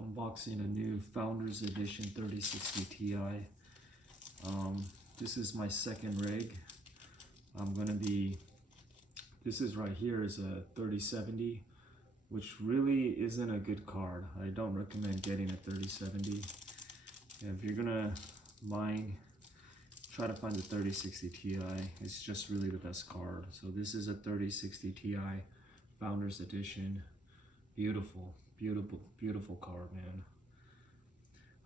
unboxing a new Founders Edition 3060 Ti. This is my second rig. This is right here is a 3070, which really isn't a good card. I don't recommend getting a 3070. If you're gonna mine, try to find the 3060 Ti. It's just really the best card. So this is a 3060 Ti Founders Edition. Beautiful, beautiful, beautiful card, man.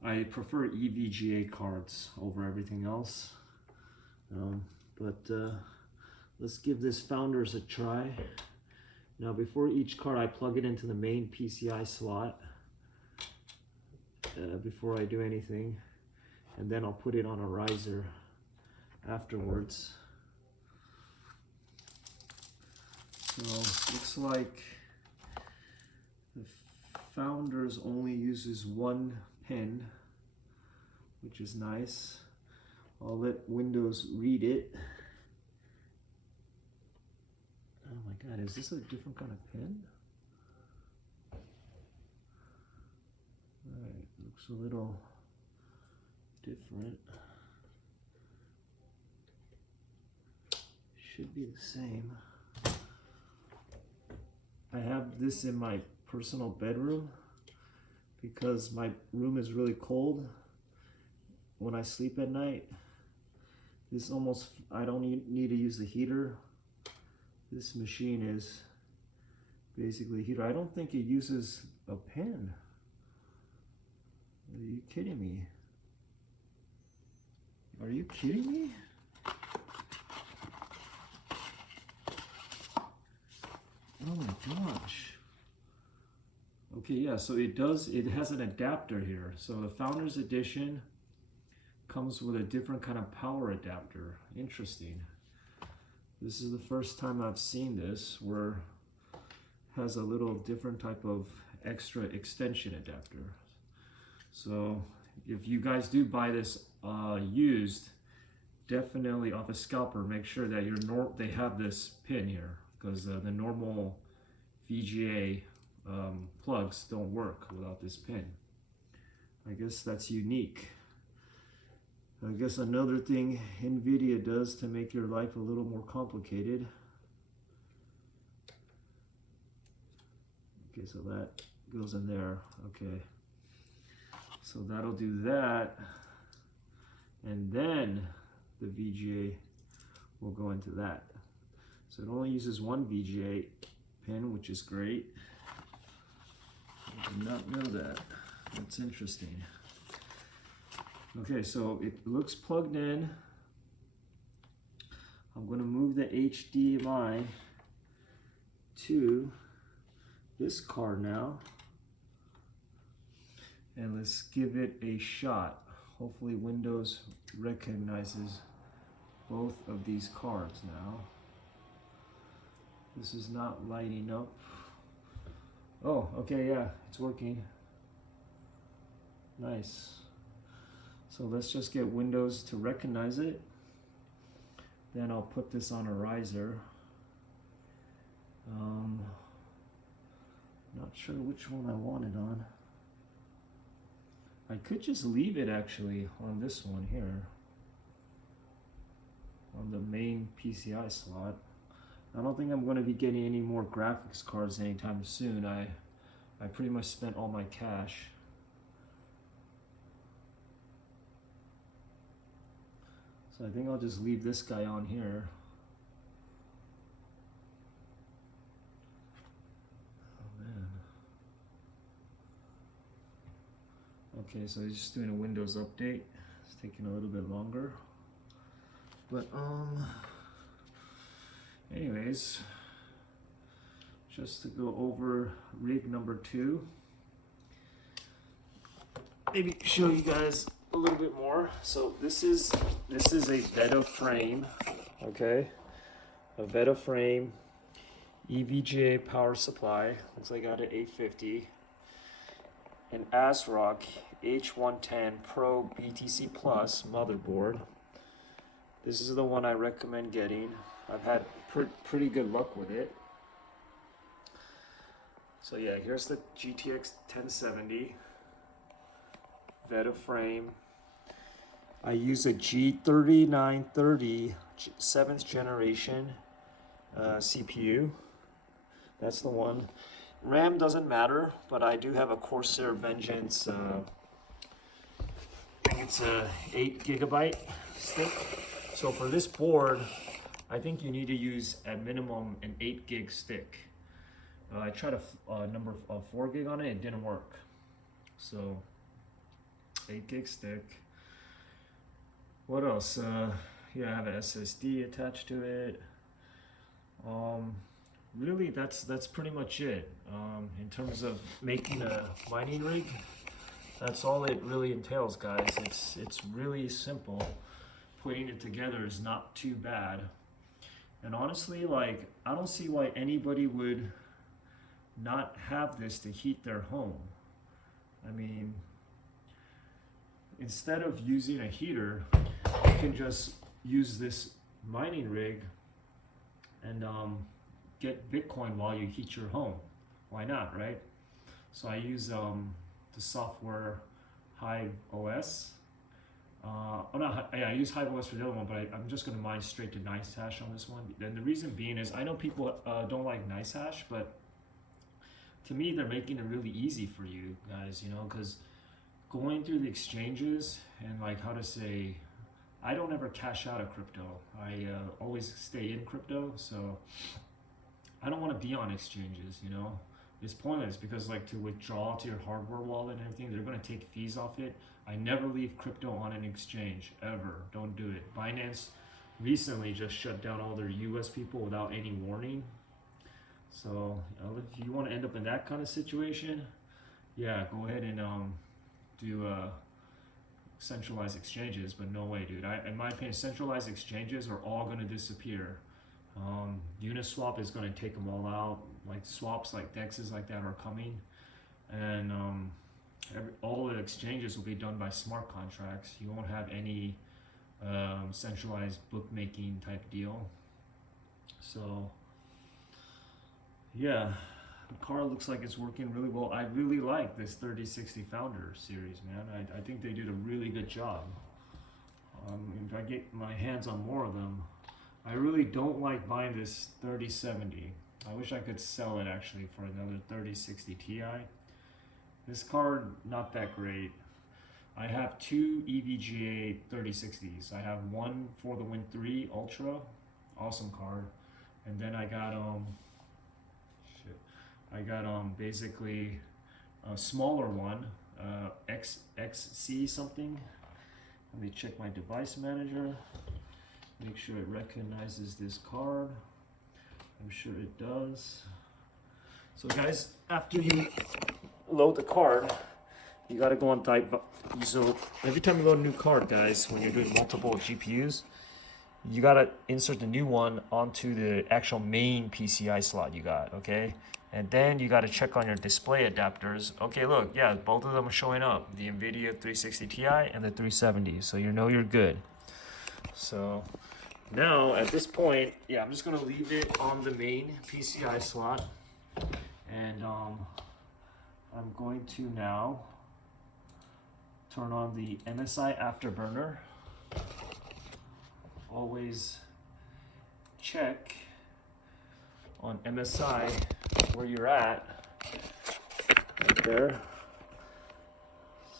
I prefer EVGA cards over everything else. Let's give this Founders a try. Now before each card, I plug it into the main PCI slot before I do anything. And then I'll put it on a riser afterwards. So looks like the Founders only uses one pin, which is nice. I'll let Windows read it. Oh my God, is this a different kind of pin? Alright, looks a little different. Should be the same. I have this in my personal bedroom because my room is really cold when I sleep at night. This almost, I don't need to use the heater. This machine is basically a heater. I don't think it uses a pen. Are you kidding me? Are you kidding me? Oh my gosh. Okay, yeah, so it has an adapter here. So the Founders Edition comes with a different kind of power adapter. Interesting. This is the first time I've seen this where it has a little different type of extra extension adapter. So if you guys do buy this used, definitely off a scalper, make sure that they have this pin here, because the normal VGA plugs don't work without this pin. I guess that's unique. I guess another thing NVIDIA does to make your life a little more complicated. Okay, so that goes in there. Okay, so that'll do that, and then the VGA will go into that. So it only uses one VGA pin, which is great. I did not know that. That's interesting. Okay, so it looks plugged in. I'm going to move the HDMI to this card now. And let's give it a shot. Hopefully Windows recognizes both of these cards now. This is not lighting up. Oh, okay, yeah, it's working. Nice. So let's just get Windows to recognize it. Then I'll put this on a riser. Not sure which one I want it on. I could just leave it actually on this one here, on the main PCI slot. I don't think I'm going to be getting any more graphics cards anytime soon. I pretty much spent all my cash. So I think I'll just leave this guy on here. Oh man. Okay, so he's just doing a Windows update. It's taking a little bit longer. But anyways, just to go over rig number 2. Maybe show you guys a little bit more. So this is a Veta frame, okay? A Veta frame, EVGA power supply. Looks like I got an 850. An ASRock H110 Pro BTC Plus motherboard. This is the one I recommend getting. I've had pretty good luck with it. So yeah, here's the GTX 1070. bed of frame. I use a G3930 7th generation CPU. That's the one. RAM doesn't matter, but I do have a Corsair Vengeance. I think it's a 8 GB stick. So for this board, I think you need to use at minimum an 8 gig stick. I tried a number 4 gig on it, it didn't work. So 8 gig stick. What else? Yeah, I have an SSD attached to it. Really, that's pretty much it. In terms of making a mining rig, that's all it really entails, guys. It's really simple. Putting it together is not too bad. And honestly, like, I don't see why anybody would not have this to heat their home. I mean, instead of using a heater, you can just use this mining rig and get Bitcoin while you heat your home. Why not, right? So I use the software Hive OS. I use Hive OS for the other one, but I'm just going to mine straight to NiceHash on this one. And the reason being is I know people don't like NiceHash, but to me they're making it really easy for you guys, you know, because going through the exchanges and like how to say, I don't ever cash out of crypto. I always stay in crypto, so I don't want to be on exchanges, you know. It's pointless because like to withdraw to your hardware wallet and everything, they're going to take fees off it. I never leave crypto on an exchange, ever. Don't do it. Binance recently just shut down all their US people without any warning. So if you want to end up in that kind of situation, yeah, go ahead and do centralized exchanges, but no way, dude. In my opinion, centralized exchanges are all going to disappear. Uniswap is going to take them all out. Like swaps, like dexes like that are coming, and all the exchanges will be done by smart contracts. You won't have any centralized bookmaking type deal. So yeah, the car looks like it's working really well. I really like this 3060 Founder series, man. I think they did a really good job. If I get my hands on more of them, I really don't like buying this 3070. I wish I could sell it actually for another 3060 Ti. This card, not that great. I have two EVGA 3060s. I have one for the Win 3 Ultra, awesome card. And then I got basically a smaller one, XC something. Let me check my device manager. Make sure it recognizes this card. I'm sure it does. So guys, after you load the card, you gotta go on type. So every time you load a new card, guys, when you're doing multiple GPUs, you gotta insert the new one onto the actual main PCI slot you got, okay? And then you gotta check on your display adapters. Okay, look, yeah, both of them are showing up. The NVIDIA 360 Ti and the 370, so you know you're good. So now, at this point, yeah, I'm just going to leave it on the main PCI slot. And I'm going to now turn on the MSI Afterburner. Always check on MSI where you're at. Right there.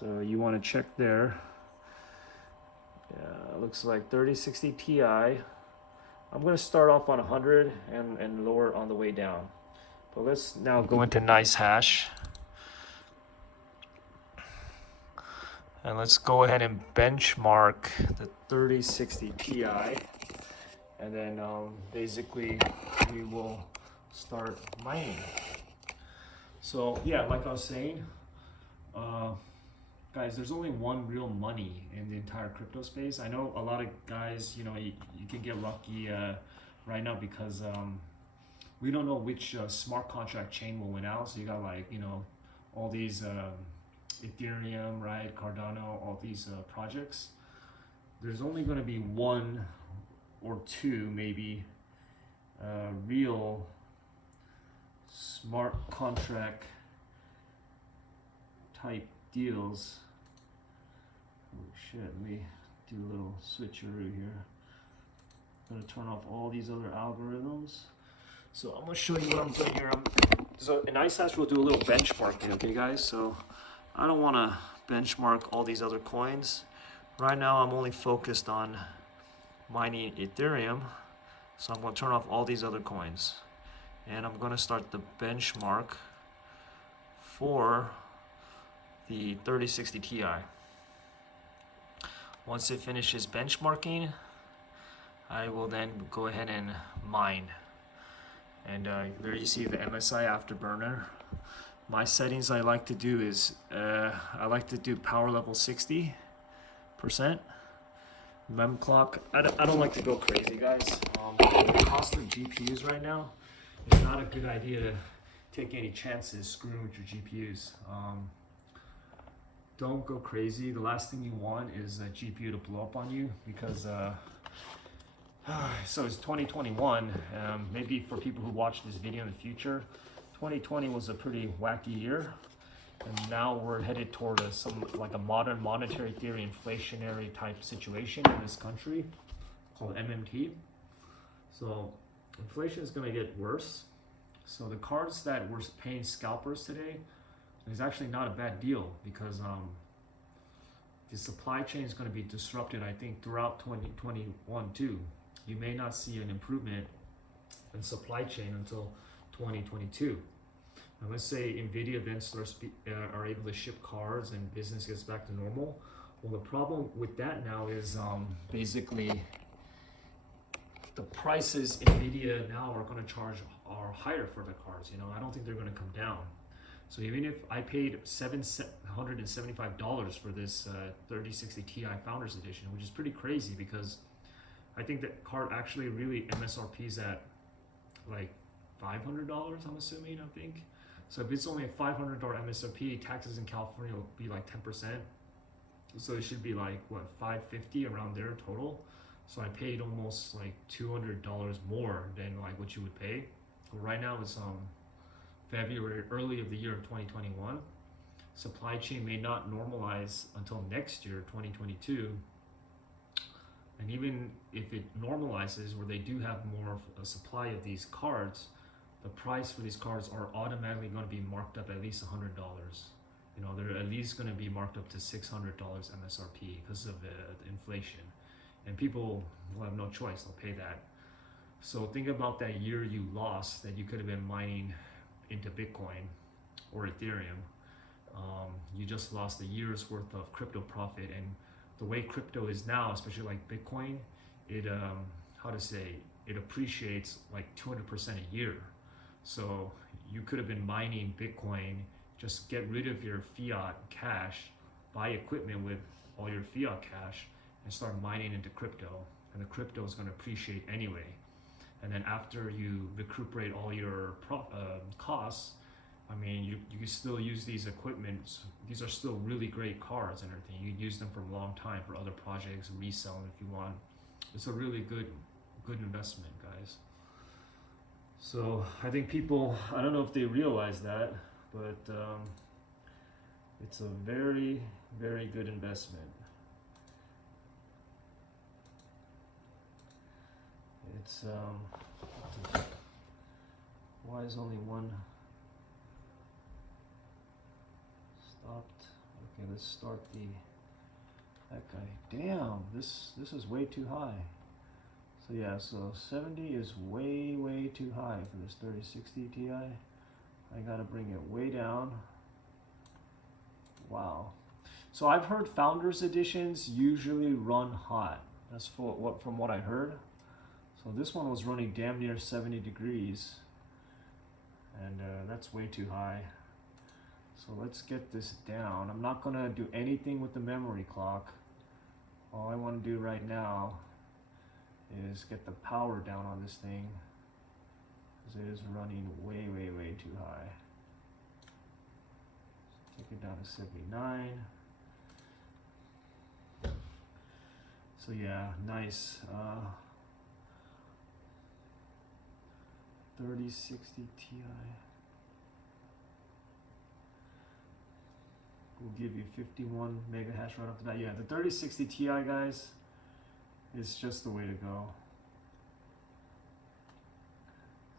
So you want to check there. Yeah, looks like 3060 Ti. I'm going to start off on 100 and lower on the way down. But let's now go into NiceHash. And let's go ahead and benchmark the 3060 Ti. And then basically we will start mining. So yeah, like I was saying, guys, there's only one real money in the entire crypto space. I know a lot of guys, you know, you can get lucky right now because we don't know which smart contract chain will win out. So you got like, you know, all these ethereum, right, Cardano, all these projects. There's only going to be one or two maybe real smart contract type deals shit, let me do a little switcheroo here. I'm gonna turn off all these other algorithms. So I'm gonna show you what I'm doing here. So in iStats we'll do a little benchmarking, okay guys? So I don't wanna benchmark all these other coins. Right now I'm only focused on mining Ethereum. So I'm gonna turn off all these other coins. And I'm gonna start the benchmark for the 3060 Ti. Once it finishes benchmarking, I will then go ahead and mine. And there you see the MSI Afterburner. My settings I like to do is, I like to do power level 60%. Mem clock, I don't like to go crazy, guys. The cost of GPUs right now, it's not a good idea to take any chances screwing with your GPUs. Don't go crazy. The last thing you want is a GPU to blow up on you because so it's 2021. Maybe for people who watch this video in the future, 2020 was a pretty wacky year, and now we're headed toward a modern monetary theory inflationary type situation in this country called MMT. So inflation is going to get worse. So the cards that we're paying scalpers today is actually not a bad deal because the supply chain is going to be disrupted, I think, throughout 2021 too. You may not see an improvement in supply chain until 2022. And let's say Nvidia then are able to ship cards and business gets back to normal. Well, the problem with that now is basically the prices Nvidia now are going to charge are higher for the cards. You know, I don't think they're going to come down. So even if I paid $775 for this 3060 Ti Founders Edition, which is pretty crazy because I think that card actually really MSRP's at like $500, I'm assuming, I think. So if it's only a $500 MSRP, taxes in California will be like 10%. So it should be like, what, $550 around there total. So I paid almost like $200 more than like what you would pay. But right now it's February, early of the year of 2021. Supply chain may not normalize until next year, 2022. And even if it normalizes where they do have more of a supply of these cards, the price for these cards are automatically going to be marked up at least $100. You know, they're at least going to be marked up to $600 MSRP because of the inflation. And people will have no choice, they'll pay that. So think about that year you lost that you could have been mining into Bitcoin or Ethereum. You just lost a year's worth of crypto profit, and the way crypto is now, especially like Bitcoin, it it appreciates like 200% a year. So you could have been mining Bitcoin, just get rid of your fiat cash, buy equipment with all your fiat cash, and start mining into crypto, and the crypto is going to appreciate anyway. And then after you recuperate all your costs, I mean, you can still use these equipments. These are still really great cards and everything. You can use them for a long time for other projects, resell them if you want. It's a really good investment, guys. So I think people, I don't know if they realize that, but it's a very, very good investment. It's why is only one stopped? Okay, let's start that guy. Damn, this is way too high. So yeah, so 70 is way too high for this 3060 Ti. I gotta bring it way down. Wow. So I've heard Founders Editions usually run hot. That's from what I heard. So this one was running damn near 70 degrees, and that's way too high. So let's get this down. I'm not gonna do anything with the memory clock. All I want to do right now is get the power down on this thing, because it is running way too high. Take it down to 79. So yeah, nice. 3060 Ti. will give you 51 mega hash right off the bat. Yeah, the 3060 Ti, guys, is just the way to go.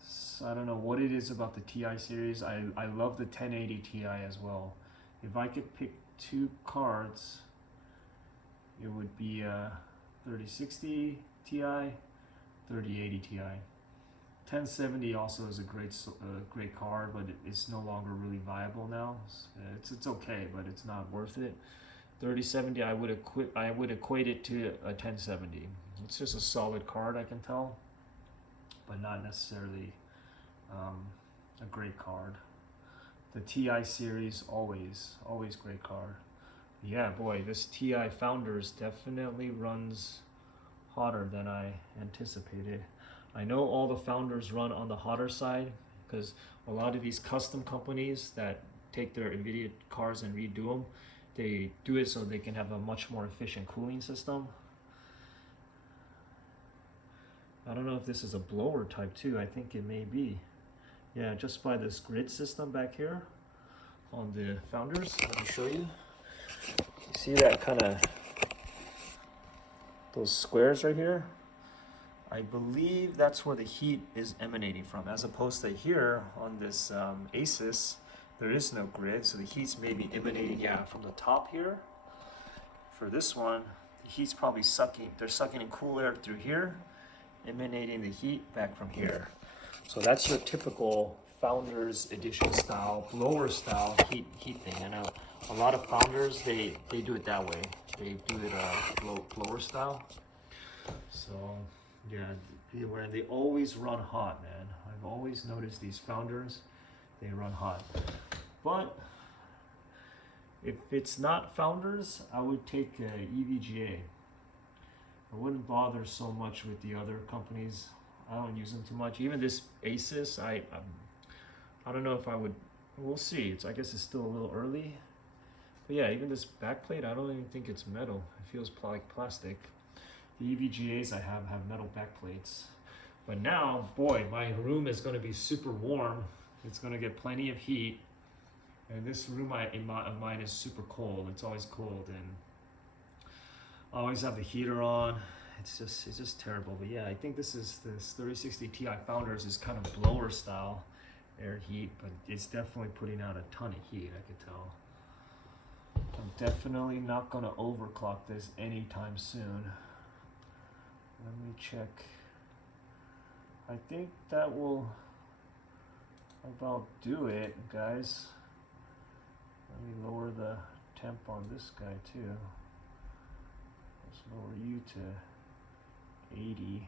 So I don't know what it is about the Ti series. I love the 1080 Ti as well. If I could pick two cards, it would be 3060 Ti, 3080 Ti. 1070 also is a great card, but it's no longer really viable now. It's okay, but it's not worth it. 3070, I would equate it to a 1070. It's just a solid card, I can tell, but not necessarily a great card. The Ti series, always great card. Yeah, boy, this Ti Founders definitely runs hotter than I anticipated. I know all the Founders run on the hotter side because a lot of these custom companies that take their NVIDIA cards and redo them, they do it so they can have a much more efficient cooling system. I don't know if this is a blower type too. I think it may be. Yeah, just by this grid system back here on the Founders. Let me show you. You see that kind of, those squares right here? I believe that's where the heat is emanating from, as opposed to here on this Asus, there is no grid, so the heat's maybe emanating, yeah, from the top here. For this one, the heat's probably they're sucking in cool air through here, emanating the heat back from here. So that's your typical Founders Edition style, blower style heat thing. I know a lot of Founders, they do it that way. They do it blower style. So yeah, and they always run hot, man. I've always noticed these Founders, they run hot. But if it's not Founders, I would take EVGA. I wouldn't bother so much with the other companies. I don't use them too much. Even this Asus, I don't know if I would. We'll see. I guess it's still a little early. But yeah, even this backplate, I don't even think it's metal. It feels like plastic. The EVGAs I have metal backplates. But now, boy, my room is going to be super warm. It's going to get plenty of heat. And this room of mine is super cold. It's always cold, and I always have the heater on. It's just terrible. But yeah, I think this 3060 Ti Founders is kind of blower style air heat, but it's definitely putting out a ton of heat, I could tell. I'm definitely not going to overclock this anytime soon. Let me check. I think that will about do it, guys. Let me lower the temp on this guy too. Let's lower you to 80.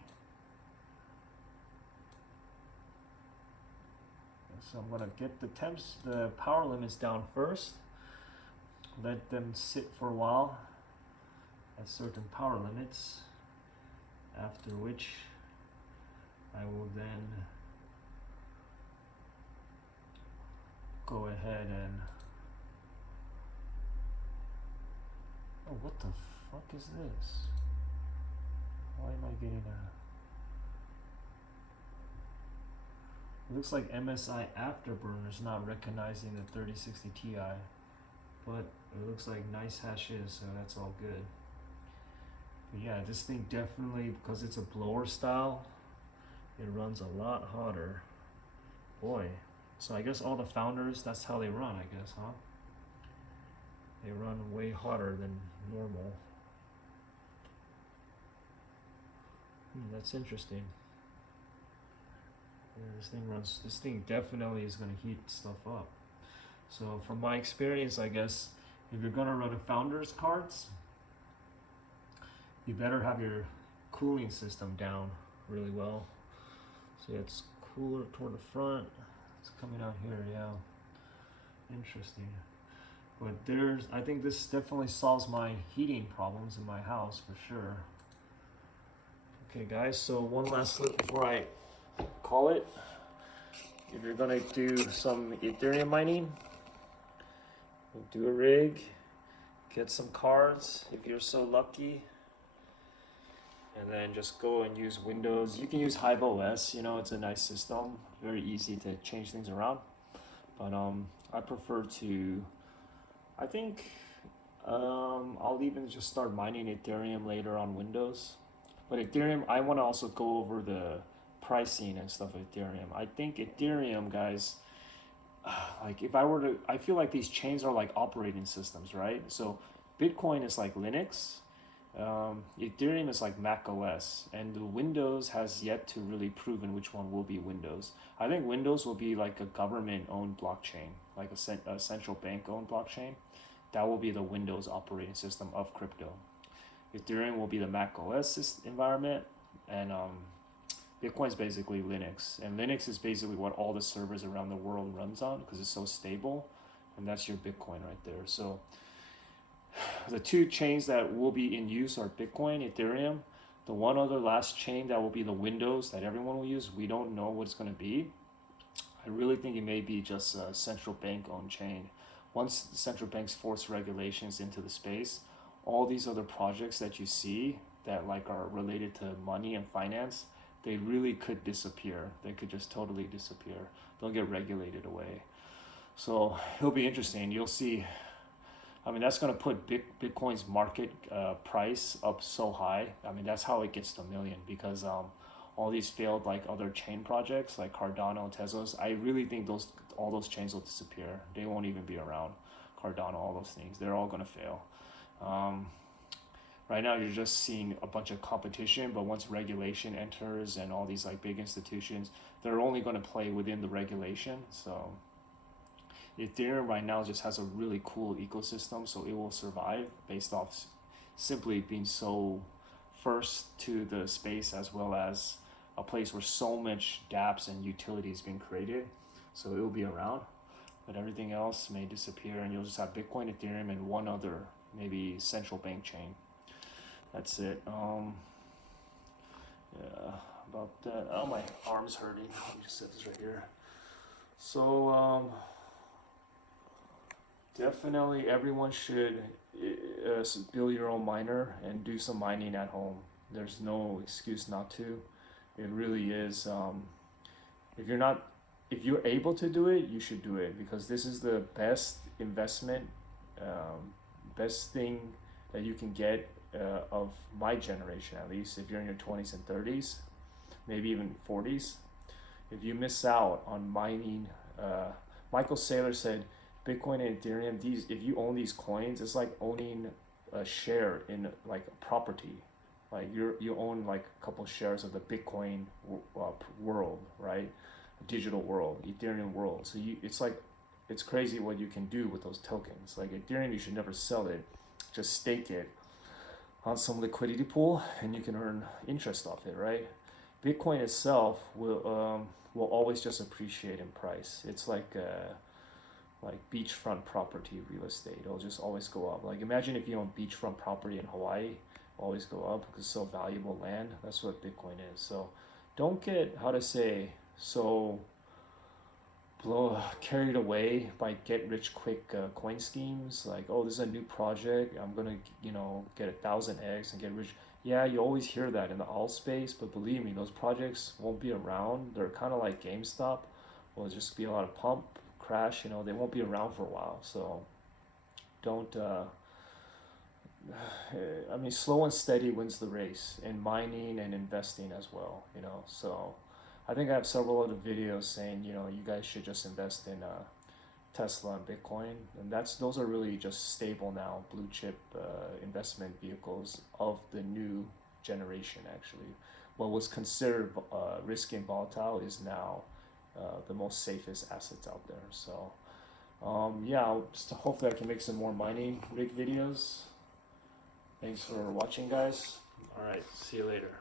So I'm gonna get the power limits down first. Let them sit for a while at certain power limits. After which I will then go ahead and, oh, what the fuck is this? Why am I getting it looks like MSI Afterburner's not recognizing the 3060 Ti, but it looks like nice hash is, so that's all good. But yeah, this thing definitely, because it's a blower style, it runs a lot hotter. Boy, so I guess all the Founders, that's how they run, I guess, huh? They run way hotter than normal. That's interesting. Yeah, this thing definitely is going to heat stuff up. So from my experience, I guess, if you're going to run a Founders cards, you better have your cooling system down really well. So yeah, it's cooler toward the front. It's coming out here, yeah. Interesting. But I think this definitely solves my heating problems in my house for sure. Okay guys, so one last slip before I call it. If you're gonna do some ethereum mining, do a rig, get some cards if you're so lucky, and then just go and use Windows. You can use Hive OS, you know, it's a nice system, very easy to change things around, but I prefer to I think I'll even just start mining Ethereum later on Windows. But Ethereum, I want to also go over the pricing and stuff of Ethereum. I think Ethereum, guys, like if I were to, I feel like these chains are like operating systems, right? So Bitcoin is like Linux, Ethereum is like Mac OS, and the Windows has yet to really proven which one will be Windows. I think Windows will be like a government-owned blockchain, like a central bank-owned blockchain. That will be the Windows operating system of crypto. Ethereum will be the Mac OS environment, and Bitcoin is basically Linux, and Linux is basically what all the servers around the world runs on because it's so stable, and that's your Bitcoin right there. So the two chains that will be in use are Bitcoin, Ethereum. The one other last chain that will be the Windows that everyone will use, we don't know what it's going to be. I really think it may be just a central bank owned chain. Once the central banks force regulations into the space, all these other projects that you see that like are related to money and finance, they really could disappear. They could just totally disappear. They'll get regulated away. So it'll be interesting. You'll see. I mean, that's going to put Bitcoin's market price up so high. I mean, that's how it gets to $1 million because all these failed like other chain projects like Cardano, Tezos. I really think all those chains will disappear. They won't even be around. Cardano, all those things, they're all going to fail. Right now, you're just seeing a bunch of competition, but once regulation enters and all these like big institutions, they're only going to play within the regulation. So Ethereum right now just has a really cool ecosystem, so it will survive based off simply being so first to the space, as well as a place where so much dApps and utilities being created. So it will be around, but everything else may disappear, and you'll just have Bitcoin, Ethereum, and one other maybe central bank chain. That's it. Yeah, about that. Oh, my arm's hurting. Let me just set this right here. So definitely everyone should build your own miner and do some mining at home. There's no excuse not to. It really is. If you're able to do it, you should do it because this is the best investment, best thing that you can get of my generation, at least if you're in your 20s and 30s, maybe even 40s. If you miss out on mining, Michael Saylor said, Bitcoin and Ethereum, if you own these coins, it's like owning a share in like a property. Like you own like a couple shares of the Bitcoin world, right? Digital world, Ethereum world. So it's crazy what you can do with those tokens. Like Ethereum, you should never sell it, just stake it on some liquidity pool, and you can earn interest off it, right? Bitcoin itself will always just appreciate in price. It's like beachfront property real estate. It'll just always go up. Like imagine if you own beachfront property in Hawaii, always go up because it's so valuable land. That's what Bitcoin is. So don't get so carried away by get rich quick coin schemes. Like, oh, this is a new project, I'm gonna get 1,000 eggs and get rich. Yeah, you always hear that in the alt space, but believe me, those projects won't be around. They're kind of like GameStop. Will just be a lot of pump crash. They won't be around for a while. So don't I mean, slow and steady wins the race in mining and investing as well. So I think I have several other videos saying you guys should just invest in Tesla and Bitcoin, and those are really just stable now, blue chip investment vehicles of the new generation. Actually, what was considered risky and volatile is now the most safest assets out there. So yeah, hopefully I can make some more mining rig videos. Thanks for watching, guys. All right, see you later.